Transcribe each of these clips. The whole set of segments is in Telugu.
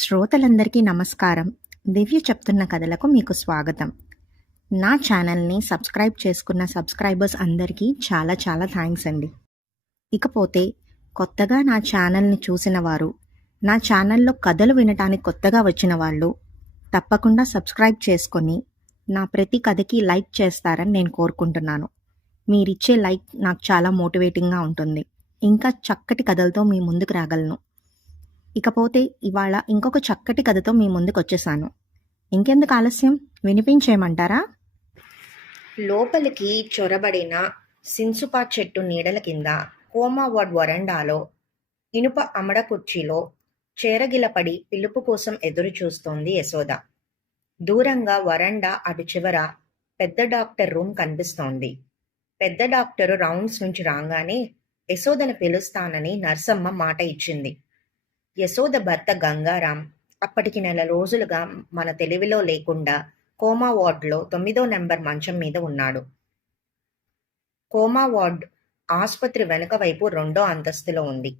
శ్రోతలందరికీ నమస్కారం. దివ్య చెప్తున్న కథలకు మీకు స్వాగతం. నా ఛానల్ని సబ్స్క్రైబ్ చేసుకున్న సబ్స్క్రైబర్స్ అందరికీ చాలా చాలా థ్యాంక్స్ అండి. ఇకపోతే కొత్తగా నా ఛానల్ని చూసిన వారు నా ఛానల్లో కథలు వినటానికి కొత్తగా వచ్చిన వాళ్ళు తప్పకుండా సబ్స్క్రైబ్ చేసుకొని నా ప్రతి కథకి లైక్ చేస్తారని నేను కోరుకుంటున్నాను. మీరిచ్చే లైక్ నాకు చాలా మోటివేటింగ్గా ఉంటుంది. ఇంకా చక్కటి కథలతో మీ ముందుకు రాగలను. ఇకపోతే ఇవాళ ఇంకొక చక్కటి కథతో మీ ముందుకు వచ్చేసాను ఇంకెందుకు ఆలస్యం? వినిపించేయమంటారా? లోపలికి చొరబడిన సిన్సుపా చెట్టు నీడల కింద కోమావాడ్ వరండాలో ఇనుప అమడ కుర్చీలో చేరగిలపడి పిలుపు కోసం ఎదురు చూస్తోంది యశోద. దూరంగా వరండా అటు చివర పెద్ద డాక్టర్ రూమ్ కనిపిస్తోంది. పెద్ద డాక్టరు రౌండ్స్ నుంచి రాగానే యశోదను పిలుస్తానని నర్సమ్మ మాట ఇచ్చింది. యశోద భర్త గంగారాం అప్పటికి నెల రోజులుగా మన తెలివిలో లేకుండా కోమా వార్డులో తొమ్మిదో నెంబర్ మంచం మీద ఉన్నాడు. కోమా వార్డ్ ఆసుపత్రి వెనుక వైపు రెండో అంతస్తులో ఉంది.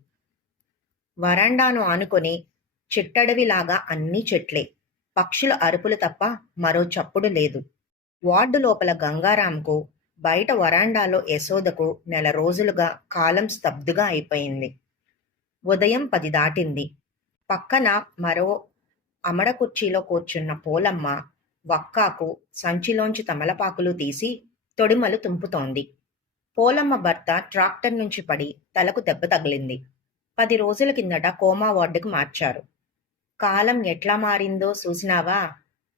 వరండాను ఆనుకొని చిట్టడవిలాగా అన్ని చెట్లే. పక్షుల అరుపులు తప్ప మరో చప్పుడు లేదు. వార్డు లోపల గంగారాంకు బయట వరాండాలో యశోదకు నెల రోజులుగా కాలం స్తబ్దుగా అయిపోయింది. ఉదయం పది దాటింది. పక్కన మరో అమడ కుర్చీలో కూర్చున్న పోలమ్మ వక్కాకు సంచిలోంచి తమలపాకులు తీసి తొడిమలు తుంపుతోంది. పోలమ్మ భర్త ట్రాక్టర్ నుంచి పడి తలకు దెబ్బ తగిలింది. పది రోజుల కిందట కోమా వార్డుకు మార్చారు. కాలం ఎట్లా మారిందో చూసినావా?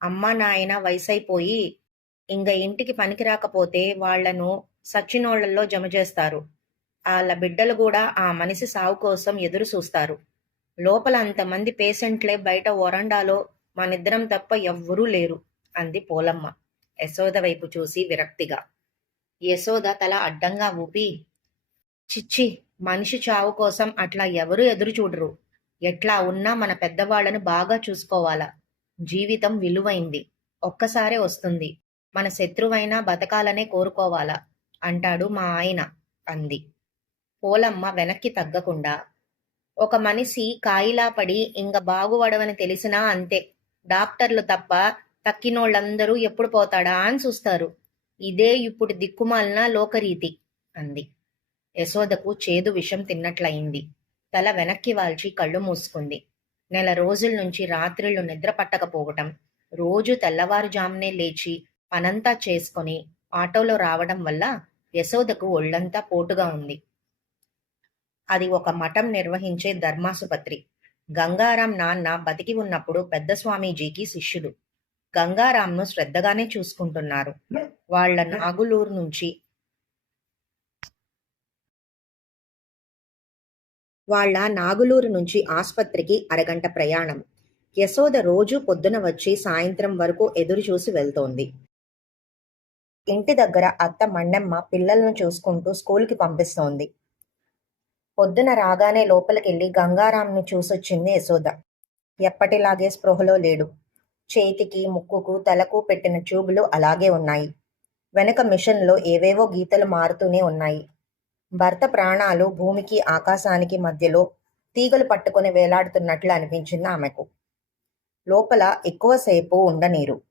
అమ్మా నాయన వయసైపోయి ఇంక ఇంటికి పనికి రాకపోతే వాళ్ళను సచ్చినోళ్ళలో జమ చేస్తారు. వాళ్ళ బిడ్డలు కూడా ఆ మనిషి సావు కోసం ఎదురు చూస్తారు. లోపల అంతమంది పేషెంట్లే బయట వరండాలో మనిద్దరం తప్ప ఎవ్వరూ లేరు అంది పోలమ్మ యశోద వైపు చూసి విరక్తిగా. యశోద తల అడ్డంగా ఊపి చిచ్చి మనిషి చావు కోసం అట్లా ఎవరు ఎదురు చూడరు. ఎట్లా ఉన్నా మన పెద్దవాళ్ళను బాగా చూసుకోవాలా. జీవితం విలువైంది. ఒక్కసారే వస్తుంది. మన శత్రువైనా బతకాలనే కోరుకోవాలా. అంటాడు మా ఆయన అంది. పోలమ్మ వెనక్కి తగ్గకుండా ఒక మనిషి కాయిలా పడి ఇంక బాగుపడవని తెలిసినా అంతే. డాక్టర్లు తప్ప తక్కినోళ్ళందరూ ఎప్పుడు పోతాడా అని చూస్తారు. ఇదే ఇప్పుడు దిక్కుమాలిన లోకరీతి అంది. యశోదకు చేదు విషం తిన్నట్లయింది. తల వెనక్కి వాల్చి కళ్ళు మూసుకుంది. నెల రోజుల నుంచి రాత్రిళ్ళు నిద్ర పట్టకపోవటం రోజు తెల్లవారుజామునే లేచి పనంతా చేసుకొని ఆటోలో రావడం వల్ల యశోదకు ఒళ్ళంతా పోటుగా ఉంది. అది ఒక మఠం నిర్వహించే ధర్మాసుపత్రి. గంగారాం నాన్న బతికి ఉన్నప్పుడు పెద్ద స్వామీజీకి శిష్యుడు. గంగారాంను శ్రద్ధగానే చూసుకుంటున్నారు. వాళ్ళ నాగులూరు నుంచి వాళ్ళ నాగులూరు నుంచి ఆసుపత్రికి అరగంట ప్రయాణం. యశోద రోజు పొద్దున వచ్చి సాయంత్రం వరకు ఎదురు చూసి వెళ్తోంది. ఇంటి దగ్గర అత్త మండమ్మ పిల్లలను చూసుకుంటూ స్కూల్కి పంపిస్తోంది. పొద్దున రాగానే లోపలికెళ్ళి గంగారాంను చూసొచ్చింది యశోద. ఎప్పటిలాగే స్పృహలో లేడు. చేతికి ముక్కుకు తలకు పెట్టిన ట్యూబులు అలాగే ఉన్నాయి. వెనక మిషన్లో ఏవేవో గీతలు మారుతూనే ఉన్నాయి. భర్త ప్రాణాలు భూమికి ఆకాశానికి మధ్యలో తీగలు పట్టుకొని వేలాడుతున్నట్లు అనిపించింది ఆమెకు. లోపల ఎక్కువసేపు ఉండనీరు.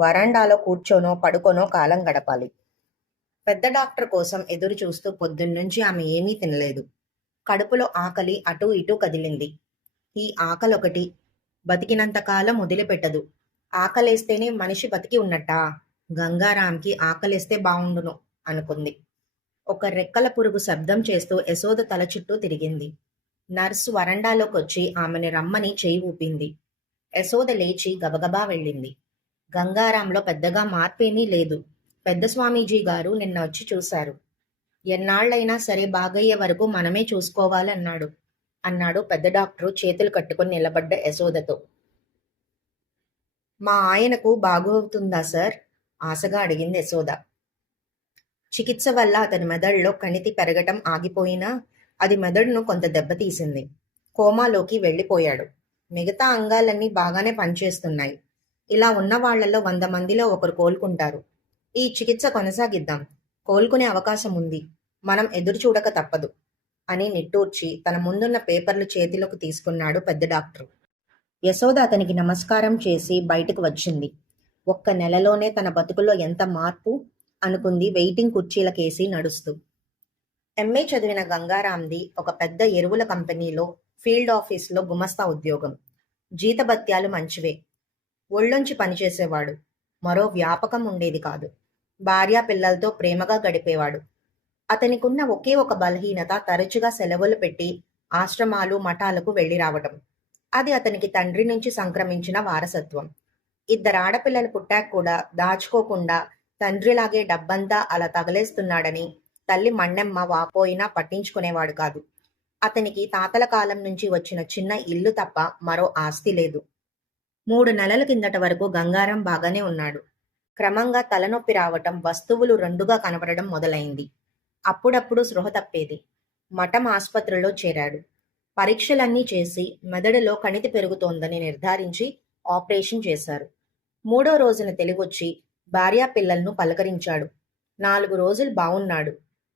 వరండాలో కూర్చోనో పడుకోనో కాలం గడపాలి. పెద్ద డాక్టర్ కోసం ఎదురు చూస్తూ పొద్దున్నుంచి ఆమె ఏమీ తినలేదు. కడుపులో ఆకలి అటూ ఇటూ కదిలింది. ఈ ఆకలొకటి బతికినంతకాలం వదిలిపెట్టదు. ఆకలేస్తేనే మనిషి బతికి ఉన్నట్టా? గంగారాంకి ఆకలేస్తే బావుండును అనుకుంది. ఒక రెక్కల పురుగు శబ్దం చేస్తూ యశోద తల చుట్టూ తిరిగింది. నర్సు వరండాలోకొచ్చి ఆమెని రమ్మని చేయి ఊపింది. యశోద లేచి గబగబా వెళ్ళింది. గంగారాంలో పెద్దగా మార్పేమీ లేదు. పెద్ద స్వామీజీ గారు నిన్న వచ్చి చూశారు. ఎన్నాళ్ళైనా సరే బాగయ్యే వరకు మనమే చూసుకోవాలన్నాడు. అన్నాడు పెద్ద డాక్టరు చేతులు కట్టుకుని నిలబడ్డ యశోదతో. మా ఆయనకు బాగవుతుందా సార్? ఆశగా అడిగింది యశోద. చికిత్స వల్ల అతని మెదడులో కణితి పెరగటం ఆగిపోయినా అది మెదడును కొంత దెబ్బతీసింది కోమాలోకి వెళ్ళిపోయాడు. మిగతా అంగాలన్నీ బాగానే పనిచేస్తున్నాయి. ఇలా ఉన్న వాళ్ళలో వంద మందిలో ఒకరు కోలుకుంటారు. ఈ చికిత్స కొనసాగిద్దాం. కోలుకునే అవకాశం ఉంది. మనం ఎదురు చూడక తప్పదు. అని నిట్టూర్చి తన ముందున్న పేపర్లు చేతిలోకి తీసుకున్నాడు పెద్ద డాక్టర్. యశోద అతనికి నమస్కారం చేసి బయటకు వచ్చింది. ఒక్క నెలలోనే తన బతుకులో ఎంత మార్పు? అనుకుంది వెయిటింగ్ కుర్చీలకేసి నడుస్తూ. ఎంఏ చదివిన గంగారాంది ఒక పెద్ద ఎరువుల కంపెనీలో ఫీల్డ్ ఆఫీస్లో గుమస్తా ఉద్యోగం. జీతభత్యాలు మంచివే. ఒళ్ళొంచి పనిచేసేవాడు. మరో వ్యాపకం ఉండేది కాదు. భార్య పిల్లలతో ప్రేమగా గడిపేవాడు. అతనికున్న ఒకే ఒక బలహీనత తరచుగా సెలవులు పెట్టి ఆశ్రమాలు మఠాలకు వెళ్ళి రావటం. అది అతనికి తండ్రి నుంచి సంక్రమించిన వారసత్వం. ఇద్దరు ఆడపిల్లలు పుట్టాక కూడా దాచుకోకుండా తండ్రిలాగే డబ్బంతా అలా తగలేస్తున్నాడని తల్లి మಣ್ಣెమ్మ వాపోయినా పట్టించుకునేవాడు కాదు. అతనికి తాతల కాలం నుంచి వచ్చిన చిన్న ఇల్లు తప్ప మరో ఆస్తి లేదు. మూడు నెలల కిందట వరకు గంగారం బాగానే ఉన్నాడు. క్రమంగా తలనొప్పి రావటం వస్తువులు రెండుగా కనబడడం మొదలైంది. అప్పుడప్పుడు స్పృహ తప్పేది. మఠం ఆసుపత్రిలో చేరాడు. పరీక్షలన్నీ చేసి మెదడులో కణితి పెరుగుతోందని నిర్ధారించి ఆపరేషన్ చేశారు. మూడో రోజున తెలివొచ్చి భార్యా పిల్లలను పలకరించాడు. నాలుగు రోజులు బావున్నాడు.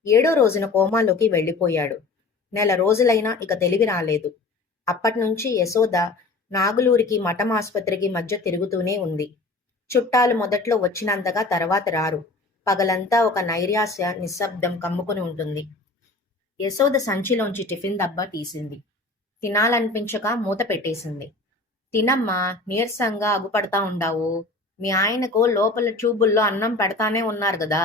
ఏడో రోజున కోమాలోకి వెళ్ళిపోయాడు. నెల రోజులైనా ఇక తెలివి రాలేదు. అప్పటినుంచి యశోద నాగులూరికి మఠం ఆసుపత్రికి మధ్య తిరుగుతూనే ఉంది. చుట్టాలు మొదట్లో వచ్చినంతగా తర్వాత రారు. పగలంతా ఒక నైరాశ్య నిశ్శబ్దం కమ్ముకుని ఉంటుంది. యశోద సంచిలోంచి టిఫిన్ డబ్బా తీసింది. తినాలనిపించక మూత పెట్టేసింది. తినమ్మా నీరసంగా అగుపడతా ఉండావు. మీ ఆయనకు లోపల ట్యూబుల్లో అన్నం పెడతానే ఉన్నారు కదా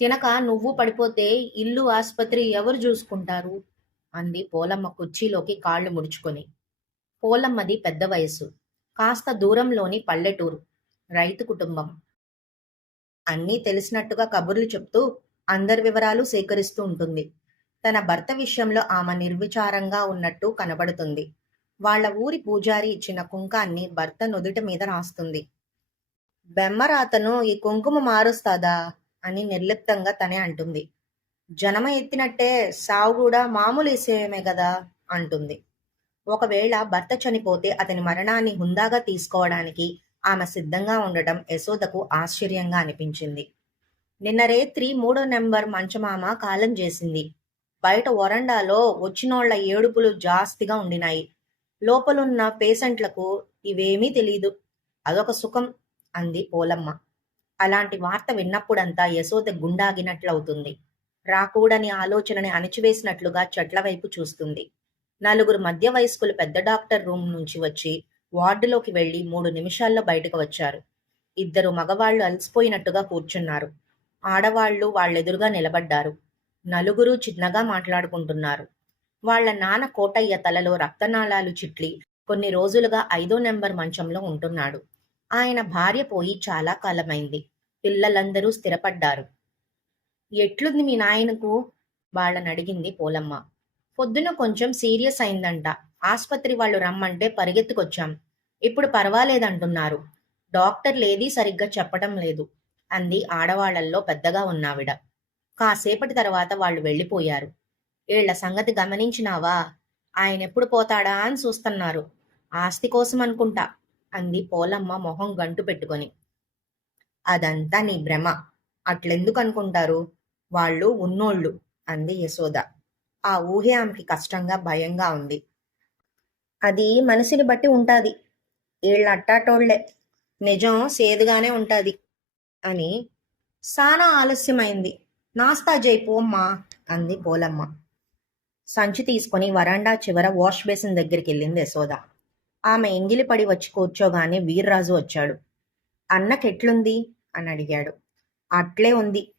తినక నువ్వు పడిపోతే ఇల్లు ఆసుపత్రి ఎవరు చూసుకుంటారు? అంది పోలమ్మ కుర్చీలోకి కాళ్ళు ముడుచుకొని. పోలమ్మది పెద్ద వయసు కాస్త దూరంలోని పల్లెటూరు. రైతు కుటుంబం. అన్నీ తెలిసినట్టుగా కబుర్లు చెప్తూ అందరి వివరాలు సేకరిస్తూ ఉంటుంది. తన భర్త విషయంలో ఆమె నిర్విచారంగా ఉన్నట్టు కనబడుతుంది. వాళ్ళ ఊరి పూజారి ఇచ్చిన కుంకాన్ని భర్త నుదుట మీద రాస్తుంది. బెమ్మరాతను ఈ కుంకుమ మారుస్తాదా? అని నిర్లిప్తంగా తనే అంటుంది. జనమ ఎత్తినట్టే సావు కూడా మామూలు విషయమే కదా? అంటుంది. ఒకవేళ భర్త చనిపోతే అతని మరణాన్ని హుందాగా తీసుకోవడానికి ఆమె సిద్ధంగా ఉండటం యశోదకు ఆశ్చర్యంగా అనిపించింది. నిన్న రేత్రి మూడో నెంబర్ మంచమామ కాలం చేసింది. బయట వరండాలో వచ్చినోళ్ళ ఏడుపులు జాస్తిగా ఉండినాయి. లోపలున్న పేషెంట్లకు ఇవేమీ తెలీదు. అదొక సుఖం అంది పోలమ్మ. అలాంటి వార్త విన్నప్పుడంతా యశోద గుండాగినట్లవుతుంది. రాకూడని ఆలోచనని అణిచివేసినట్లుగా చెట్ల వైపు చూస్తుంది. నలుగురు మధ్య వయస్కులు పెద్ద డాక్టర్ రూమ్ నుంచి వచ్చి వార్డులోకి వెళ్ళి మూడు నిమిషాల్లో బయటకు వచ్చారు. ఇద్దరు మగవాళ్ళు అలసిపోయినట్టుగా కూర్చున్నారు. ఆడవాళ్ళు వాళ్ళెదురుగా నిలబడ్డారు. నలుగురు చిన్నగా మాట్లాడుకుంటున్నారు. వాళ్ళ నాన్న కోటయ్య తలలో రక్తనాళాలు చిట్లి కొన్ని రోజులుగా ఐదో నెంబర్ మంచంలో ఉంటున్నాడు. ఆయన భార్య పోయి చాలా కాలమైంది. పిల్లలందరూ స్థిరపడ్డారు. ఎట్లుంది మీ నాయనకు? వాళ్ళని అడిగింది పోలమ్మ. పొద్దున కొంచెం సీరియస్ అయిందంట. ఆసుపత్రి వాళ్ళు రమ్మంటే పరిగెత్తుకొచ్చాం. ఇప్పుడు పర్వాలేదంటున్నారు. డాక్టర్లేదీ సరిగ్గా చెప్పటం లేదు అంది ఆడవాళ్ళల్లో పెద్దగా ఉన్నావిడ. కాసేపటి తర్వాత వాళ్ళు వెళ్ళిపోయారు. వీళ్ళ సంగతి గమనించినావా? ఆయన ఎప్పుడు పోతాడా అని చూస్తున్నారు. ఆస్తి కోసం అనుకుంటా అంది పోలమ్మ మొహం గంటు పెట్టుకొని. అదంతా నీ భ్రమ. అట్లెందుకు అనుకుంటారు? వాళ్ళు ఉన్నోళ్ళు అంది యశోద. ఆ ఊహే ఆమెకి కష్టంగా భయంగా ఉంది. అది మనిషిని బట్టి ఉంటాది. వీళ్ళ అట్టాటోళ్ళే నిజం సేదుగానే ఉంటుంది. అని సానా ఆలస్యమైంది. నాస్తా చేయి అంది పోలమ్మ సంచి తీసుకొని వరండా చివర వాష్ బేసిన్ దగ్గరికి వెళ్ళింది యశోద. ఆమె ఎంగిలిపడి వచ్చి కూర్చోగానే వీర్రాజు వచ్చాడు. అన్నకెట్లుంది అని అడిగాడు. అట్లే ఉంది.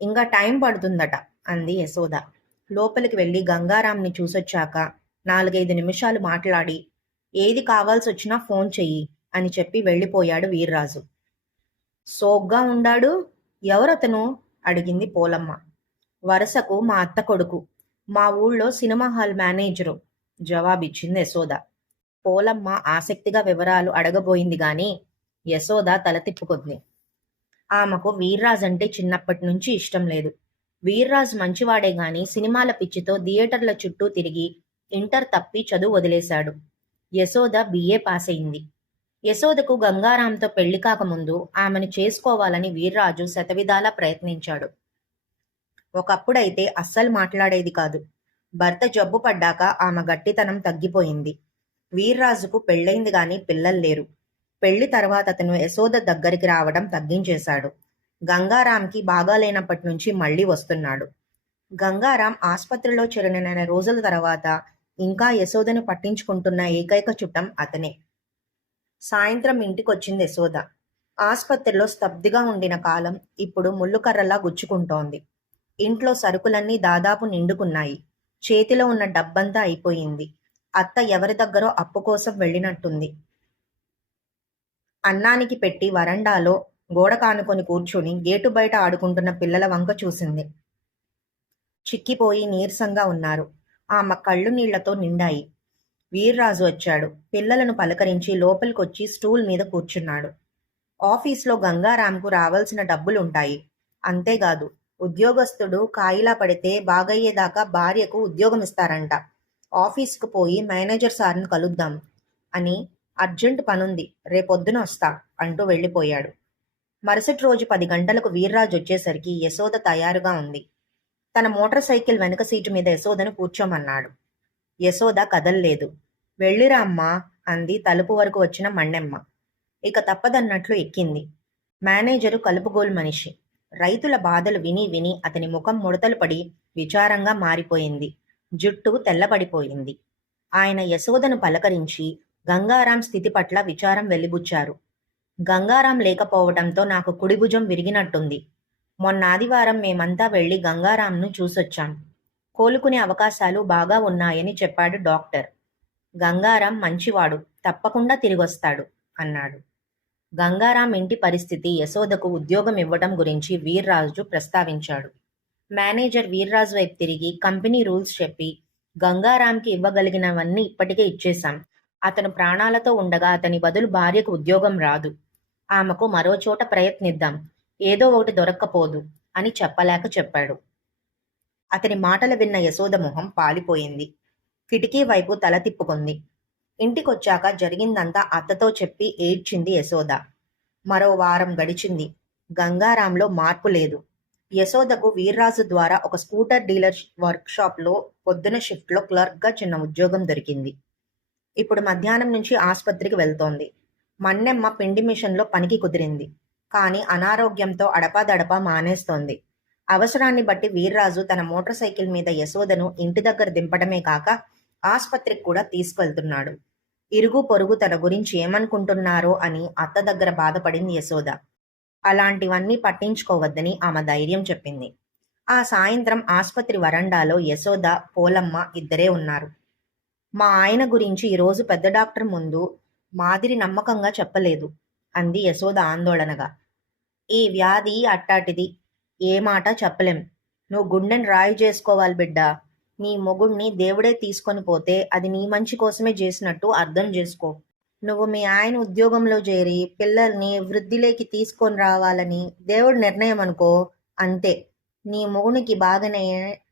ఇంకా టైం పడుతుందట అంది యశోద. లోపలికి వెళ్ళి గంగారాంని చూసొచ్చాక నాలుగైదు నిమిషాలు మాట్లాడి ఏది కావాల్సి వచ్చినా ఫోన్ చెయ్యి అని చెప్పి వెళ్ళిపోయాడు వీర్రాజు. సోగ్గా ఉండాడు? ఎవరతను? అడిగింది పోలమ్మ. వరసకు మా అత్త కొడుకు. మా ఊళ్ళో సినిమా హాల్ మేనేజరు జవాబిచ్చింది యశోద. పోలమ్మ ఆసక్తిగా వివరాలు అడగబోయింది గాని యశోద తల తిప్పుకుంది. ఆమెకు వీర్రాజ్ అంటే చిన్నప్పటి నుంచి ఇష్టం లేదు. వీర్రాజ్ మంచివాడే గాని సినిమాల పిచ్చితో థియేటర్ల చుట్టూ తిరిగి ఇంటర్ తప్పి చదువు వదిలేశాడు. యశోద బిఏ పాస్ అయింది. యశోదకు గంగారాంతో పెళ్ళి కాకముందు ఆమెను చేసుకోవాలని వీర్రాజు శతవిధాలా ప్రయత్నించాడు. ఒకప్పుడైతే అస్సలు మాట్లాడేది కాదు. భర్త జబ్బు పడ్డాక ఆమె గట్టితనం తగ్గిపోయింది. వీర్రాజుకు పెళ్ళైంది గాని పిల్లలు లేరు. పెళ్ళి తర్వాత అతను యశోద దగ్గరికి రావడం తగ్గించేశాడు. గంగారాంకి బాగాలేనప్పటి నుంచి మళ్ళీ వస్తున్నాడు. గంగారాం ఆసుపత్రిలో చేరిన రోజుల తర్వాత ఇంకా యశోదను పట్టించుకుంటున్న ఏకైక చుట్టం అతనే. సాయంత్రం ఇంటికొచ్చింది యశోద. ఆసుపత్రిలో స్తబ్దిగా ఉండిన కాలం ఇప్పుడు ముళ్ళుకర్రలా గుచ్చుకుంటోంది. ఇంట్లో సరుకులన్నీ దాదాపు నిండుకున్నాయి. చేతిలో ఉన్న డబ్బంతా అయిపోయింది. అత్త ఎవరి దగ్గరో అప్పు కోసం వెళ్ళినట్టుంది. అన్నానికి పెట్టి వరండాలో గోడ కానుకొని కూర్చుని గేటు బయట ఆడుకుంటున్న పిల్లల వంక చూసింది. చిక్కిపోయి నీరసంగా ఉన్నారు. ఆమె కళ్ళు నీళ్ళతో నిండాయి. వీర్రాజు వచ్చాడు. పిల్లలను పలకరించి లోపలికొచ్చి స్టూల్ మీద కూర్చున్నాడు. ఆఫీస్లో గంగారాంకు రావాల్సిన డబ్బులుంటాయి. అంతేకాదు ఉద్యోగస్తుడు కాయిలా పడితే బాగయ్యేదాకా భార్యకు ఉద్యోగం ఇస్తారంట ఆఫీస్కు పోయి మేనేజర్ సార్ని కలుద్దాం అని అర్జెంట్ పనుంది. రేపొద్దున వస్తా అంటూ వెళ్ళిపోయాడు. మరుసటి రోజు పది గంటలకు వీర్రాజు వచ్చేసరికి యశోద తయారుగా ఉంది. తన మోటార్ సైకిల్ వెనుక సీటు మీద యశోదను కూర్చోమన్నాడు. యశోద కదల్లేదు. వెళ్ళిరా అమ్మా అంది తలుపు వరకు వచ్చిన మండెమ్మ ఇక తప్పదన్నట్లు ఎక్కింది. మేనేజరు కలుపుగోలు మనిషి. రైతుల బాధలు విని విని అతని ముఖం ముడతలు పడి విచారంగా మారిపోయింది. జుట్టు తెల్లబడిపోయింది. ఆయన యశోదను పలకరించి గంగారాం స్థితి పట్ల విచారం వెలిబుచ్చారు. గంగారాం లేకపోవడంతో నాకు కుడిభుజం విరిగినట్టుంది. మొన్న ఆదివారం మేమంతా వెళ్ళి గంగారాంను చూసొచ్చాం. కోలుకునే అవకాశాలు బాగా ఉన్నాయని చెప్పాడు డాక్టర్. గంగారాం మంచివాడు తప్పకుండా తిరిగొస్తాడు అన్నాడు. గంగారాం ఇంటి పరిస్థితి యశోదకు ఉద్యోగం ఇవ్వటం గురించి వీర్రాజు ప్రస్తావించాడు. మేనేజర్ వీర్రాజు వైపు తిరిగి కంపెనీ రూల్స్ చెప్పి గంగారాంకి ఇవ్వగలిగినవన్నీ ఇప్పటికే ఇచ్చేశాం. అతను ప్రాణాలతో ఉండగా అతని బదులు భార్యకు ఉద్యోగం రాదు. ఆమెకు మరో చోట ప్రయత్నిద్దాం. ఏదో ఒకటి దొరక్కపోదు అని చెప్పలేక చెప్పాడు. అతని మాటలు విన్న యశోద మొహం పాలిపోయింది. కిటికీ వైపు తల తిప్పుకుంది. ఇంటికొచ్చాక జరిగిందంతా అత్తతో చెప్పి ఏడ్చింది యశోద. మరో వారం గడిచింది. గంగారాంలో మార్పు లేదు. యశోదకు వీర్రాజు ద్వారా ఒక స్కూటర్ డీలర్ వర్క్షాప్లో పొద్దున షిఫ్ట్లో క్లర్క్గా చిన్న ఉద్యోగం దొరికింది. ఇప్పుడు మధ్యాహ్నం నుంచి ఆసుపత్రికి వెళ్తోంది. మన్నెమ్మ పిండి మిషన్లో పనికి కుదిరింది. కానీ అనారోగ్యంతో అడపాదడపా మానేస్తోంది. అవసరాన్ని బట్టి వీర్రాజు తన మోటార్ సైకిల్ మీద యశోదను ఇంటి దగ్గర దింపడమే కాక ఆసుపత్రికి కూడా తీసుకెళ్తున్నాడు. ఇరుగు పొరుగు తన గురించి ఏమనుకుంటున్నారో అని అత్త దగ్గర బాధపడింది యశోద. అలాంటివన్నీ పట్టించుకోవద్దని ఆమె ధైర్యం చెప్పింది. ఆ సాయంత్రం ఆసుపత్రి వరండాలో యశోద పోలమ్మ ఇద్దరే ఉన్నారు. మా ఆయన గురించి ఈరోజు పెద్ద డాక్టర్ ముందు మాదిరి నమ్మకంగా చెప్పలేదు అంది యశోద ఆందోళనగా. ఈ వ్యాధి అట్టాటిది. ఏ మాట చెప్పలేం. నువ్వు గుండెని రాయి చేసుకోవాలి బిడ్డ. నీ మొగుణ్ణి దేవుడే తీసుకొని పోతే అది నీ మంచి కోసమే చేసినట్టు అర్థం చేసుకో. నువ్వు మీ ఆయన ఉద్యోగంలో చేరి పిల్లల్ని వృద్ధిలోకి తీసుకొని రావాలని దేవుడు నిర్ణయం అనుకో. అంతే. నీ మొగునికి బాగానే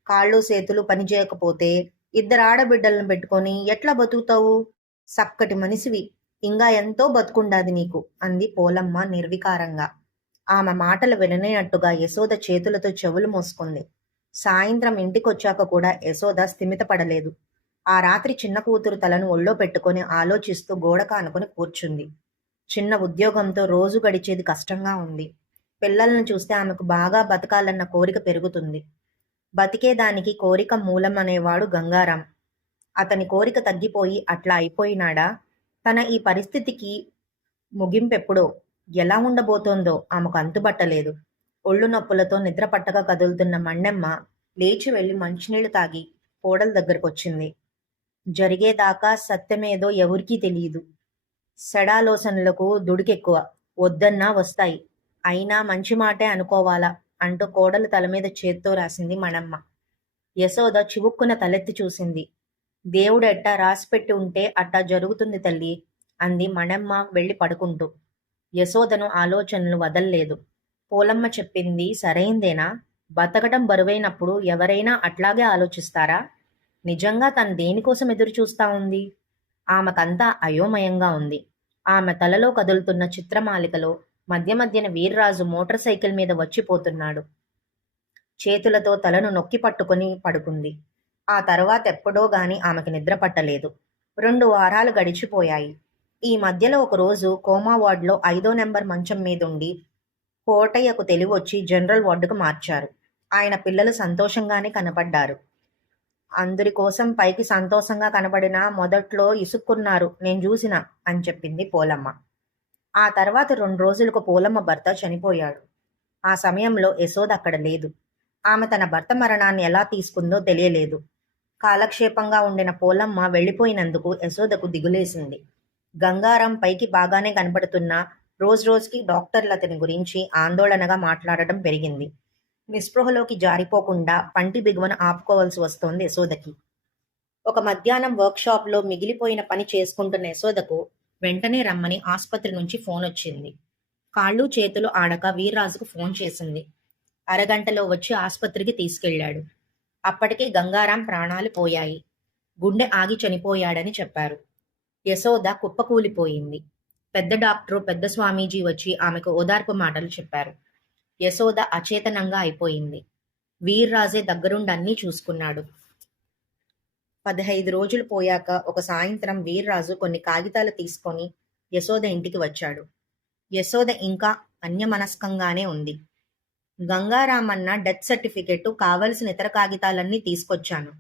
కాళ్ళు చేతులు పనిచేయకపోతే ఇద్దరు ఆడబిడ్డలను పెట్టుకొని ఎట్లా బతుకుతావు? సక్కటి మనిషివి. ఇంకా ఎంతో బతుకుండాది నీకు. అంది పోలమ్మ నిర్వికారంగా. ఆమె మాటలు విననేనట్టుగా యశోద చేతులతో చెవులు మోసుకుంది. సాయంత్రం ఇంటికొచ్చాక కూడా యశోద స్థిమితపడలేదు. ఆ రాత్రి చిన్న కూతురు తలను ఒళ్ళో పెట్టుకొని ఆలోచిస్తూ గోడ కానుకొని కూర్చుంది. చిన్న ఉద్యోగంతో రోజు గడిచేది కష్టంగా ఉంది. పిల్లలను చూస్తే ఆమెకు బాగా బతకాలన్న కోరిక పెరుగుతుంది. బతికేదానికి కోరిక మూలం అనేవాడు గంగారాం. అతని కోరిక తగ్గిపోయి అట్లా అయిపోయినాడా? తన ఈ పరిస్థితికి ముగింపెప్పుడో? ఎలా ఉండబోతోందో ఆమెకు అంతుబట్టలేదు. ఒళ్ళు నొప్పులతో నిద్రపట్టక కదులుతున్న మండెమ్మ లేచి వెళ్ళి మంచినీళ్ళు తాగి కోడల దగ్గరకొచ్చింది. జరిగేదాకా సత్యమేదో ఎవరికీ తెలియదు సెడాలోచనలకు దుడికెక్కువ. వద్దన్నా వస్తాయి. అయినా మంచి మాటే అనుకోవాలా అంటూ కోడలు తల మీద చేత్తో రాసింది మణమ్మ. యశోద చివుక్కున తలెత్తి చూసింది. దేవుడు ఎట్టా రాసిపెట్టి ఉంటే అట్టా జరుగుతుంది తల్లి అంది మణమ్మ వెళ్ళి పడుకుంటూ. యశోదను ఆలోచనలు వదల్లేదు. పోలమ్మ చెప్పింది సరైందేనా? బతకడం బరువైనప్పుడు ఎవరైనా అట్లాగే ఆలోచిస్తారా? నిజంగా తను దేనికోసం ఎదురు చూస్తా ఉంది? ఆమెకంతా అయోమయంగా ఉంది. ఆమె తలలో కదులుతున్న చిత్రమాలికలో మధ్య మధ్యన వీర్రాజు మోటార్ సైకిల్ మీద వచ్చిపోతున్నాడు. చేతులతో తలను నొక్కి పట్టుకుని పడుకుంది. ఆ తర్వాత ఎప్పుడో గాని ఆమెకి నిద్ర పట్టలేదు. రెండు వారాలు గడిచిపోయాయి. ఈ మధ్యలో ఒకరోజు కోమా వార్డులో ఐదో నెంబర్ మంచం మీదుండి కోటయ్యకు తెలివొచ్చి జనరల్ వార్డుకు మార్చారు. ఆయన పిల్లలు సంతోషంగానే కనపడ్డారు. అందరి కోసం పైకి సంతోషంగా కనబడినా మొదట్లో ఇసుక్కున్నారు నేను చూసిన అని చెప్పింది పోలమ్మ. ఆ తర్వాత రెండు రోజులకు పోలమ్మ భర్త చనిపోయాడు. ఆ సమయంలో యశోద అక్కడ లేదు. ఆమె తన భర్త మరణాన్ని ఎలా తీసుకుందో తెలియలేదు. కాలక్షేపంగా ఉండిన పోలమ్మ వెళ్ళిపోయినందుకు యశోదకు దిగులేసింది. గంగారం పైకి బాగానే కనబడుతున్నా రోజు రోజుకి డాక్టర్లు అతని గురించి ఆందోళనగా మాట్లాడటం పెరిగింది. నిస్పృహలోకి జారిపోకుండా పంటి బిగువను ఆపుకోవాల్సి వస్తోంది యశోదకి. ఒక మధ్యాహ్నం వర్క్షాప్లో మిగిలిపోయిన పని చేసుకుంటున్న యశోదకు వెంటనే రమ్మని ఆసుపత్రి నుంచి ఫోన్ వచ్చింది. కాళ్ళు చేతులు ఆడక వీర్రాజుకు ఫోన్ చేసింది. అరగంటలో వచ్చి ఆసుపత్రికి తీసుకెళ్ళాడు అప్పటికే గంగారాం ప్రాణాలు పోయాయి. గుండె ఆగి చనిపోయాడని చెప్పారు. యశోద కుప్పకూలిపోయింది. పెద్ద డాక్టరు పెద్ద స్వామీజీ వచ్చి ఆమెకు ఓదార్పు మాటలు చెప్పారు. యశోద అచేతనంగా అయిపోయింది. వీర్రాజే దగ్గరుండి అన్నీ చూసుకున్నాడు. పదహైదు రోజులు పోయాక ఒక సాయంత్రం వీర్రాజు కొన్ని కాగితాలు తీసుకొని యశోద ఇంటికి వచ్చాడు. యశోద ఇంకా అన్యమనస్కంగానే ఉంది. గంగారామన్న డెత్ సర్టిఫికెట్ కావలసిన ఇతర కాగితాలన్నీ తీసుకొచ్చాను.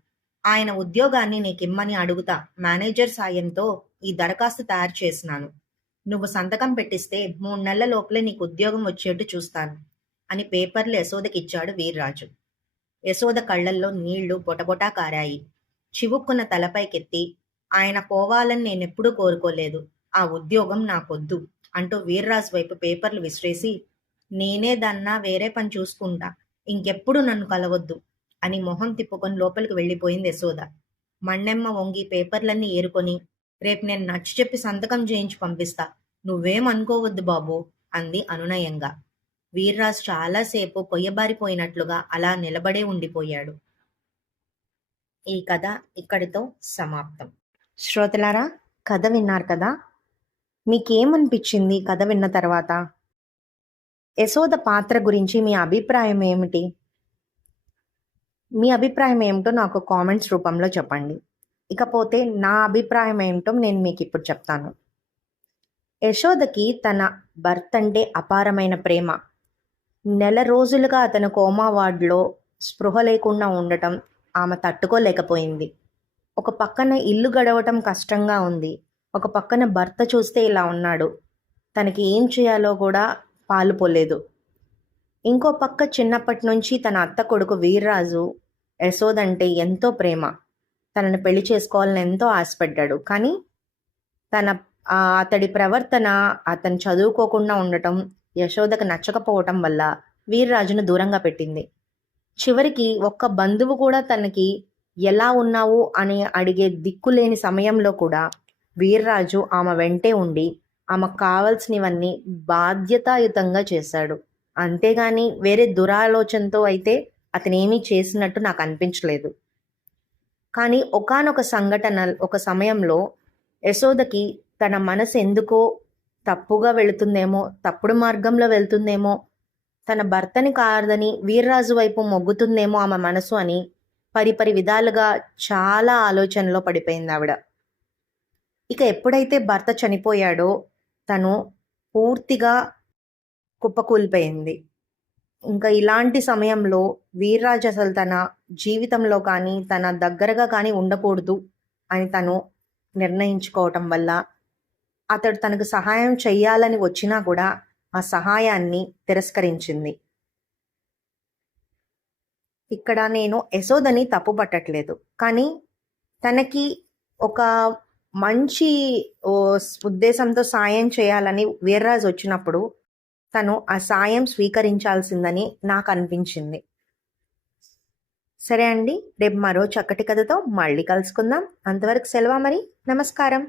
ఆయన ఉద్యోగాన్ని నీకిమ్మని అడుగుతా. మేనేజర్ సాయంతో ఈ దరఖాస్తు తయారు చేసినాను. నువ్వు సంతకం పెట్టిస్తే మూడు నెలల లోపలే నీకు ఉద్యోగం వచ్చేట్టు చూస్తాను అని పేపర్లు యశోదకిచ్చాడు వీర్రాజు. యశోద కళ్ళల్లో నీళ్ళు బొటబొటా కారాయి. చివుక్కున్న తలపైకెత్తి ఆయన పోవాలని నేనెప్పుడూ కోరుకోలేదు. ఆ ఉద్యోగం నాకొద్దు అంటూ వీర్రాజు వైపు పేపర్లు విసిరేసి నేనే దన్నా వేరే పని చూసుకుంటా. ఇంకెప్పుడు నన్ను కలవద్దు. అని మొహం తిప్పుకొని లోపలికి వెళ్ళిపోయింది యశోద. మಣ್ಣెమ్మ వంగి పేపర్లన్నీ ఏరుకొని రేపు నేను నచ్చి చెప్పి సంతకం చేయించి పంపిస్తా. నువ్వేం అనుకోవద్దు బాబు అంది అనునయంగా. వీర్రాజ్ చాలాసేపు కొయ్యబారిపోయినట్లుగా అలా నిలబడే ఉండిపోయాడు. ఈ కథ ఇక్కడితో సమాప్తం. శ్రోతలారా కథ విన్నారు కదా? మీకేమనిపించింది కథ విన్న తర్వాత? యశోద పాత్ర గురించి మీ అభిప్రాయం ఏమిటి? మీ అభిప్రాయం ఏమిటో నాకు కామెంట్స్ రూపంలో చెప్పండి. ఇకపోతే నా అభిప్రాయం ఏమిటో నేను మీకు ఇప్పుడు చెప్తాను. యశోదకి తన భర్త అంటే అపారమైన ప్రేమ. నెల రోజులుగా అతను కోమా వార్డులో స్పృహ లేకుండా ఉండటం ఆమె తట్టుకోలేకపోయింది. ఒక పక్కన ఇల్లు గడవటం కష్టంగా ఉంది. ఒక పక్కన భర్త చూస్తే ఇలా ఉన్నాడు. తనకి ఏం చేయాలో కూడా పాలుపోలేదు ఇంకో పక్క చిన్నప్పటి నుంచి తన అత్త కొడుకు వీర్రాజు యశోదంటే ఎంతో ప్రేమ. తనని పెళ్ళి చేసుకోవాలని ఎంతో ఆశపడ్డాడు. కానీ తన అతడి ప్రవర్తన అతను చదువుకోకుండా ఉండటం యశోదకు నచ్చకపోవటం వల్ల వీర్రాజును దూరంగా పెట్టింది. చివరికి ఒక్క బంధువు కూడా తనకి ఎలా ఉన్నావు అని అడిగే దిక్కులేని సమయంలో కూడా వీర్రాజు ఆమె వెంటే ఉండి ఆమెకు కావలసినవన్నీ బాధ్యతాయుతంగా చేశాడు. అంతేగాని వేరే దురాలోచనతో అయితే అతనేమీ చేసినట్టు నాకు అనిపించలేదు కానీ ఒకనొక సంఘటన ఒక సమయంలో యశోదకి తన మనసు ఎందుకో తప్పుగా వెళుతుందేమో తప్పుడు మార్గంలో వెళ్తుందేమో తన భర్తని కాదని వీర్రాజు వైపు మొగ్గుతుందేమో ఆమె మనసు అని పరిపరి విధాలుగా చాలా ఆలోచనలో పడిపోయింది ఆవిడ. ఇక ఎప్పుడైతే భర్త చనిపోయాడో తను పూర్తిగా కుప్పకూలిపోయింది. ఇంకా ఇలాంటి సమయంలో వీర్రాజ్ అసలు తన జీవితంలో కానీ తన దగ్గరగా కానీ ఉండకూడదు అని తను నిర్ణయించుకోవటం వల్ల అతడు తనకు సహాయం చెయ్యాలని వచ్చినా కూడా ఆ సహాయాన్ని తిరస్కరించింది. ఇక్కడ నేను యశోదని తప్పు పట్టట్లేదు కానీ తనకి ఒక మంచి ఉద్దేశంతో సాయం చేయాలని వీర్రాజ్ వచ్చినప్పుడు తను ఆ సాయం స్వీకరించాల్సిందని నాకు అనిపించింది సరే అండి రేపు మరో చక్కటి కథతో మళ్ళీ కలుసుకుందాం. అంతవరకు సెలవు మరి? నమస్కారం.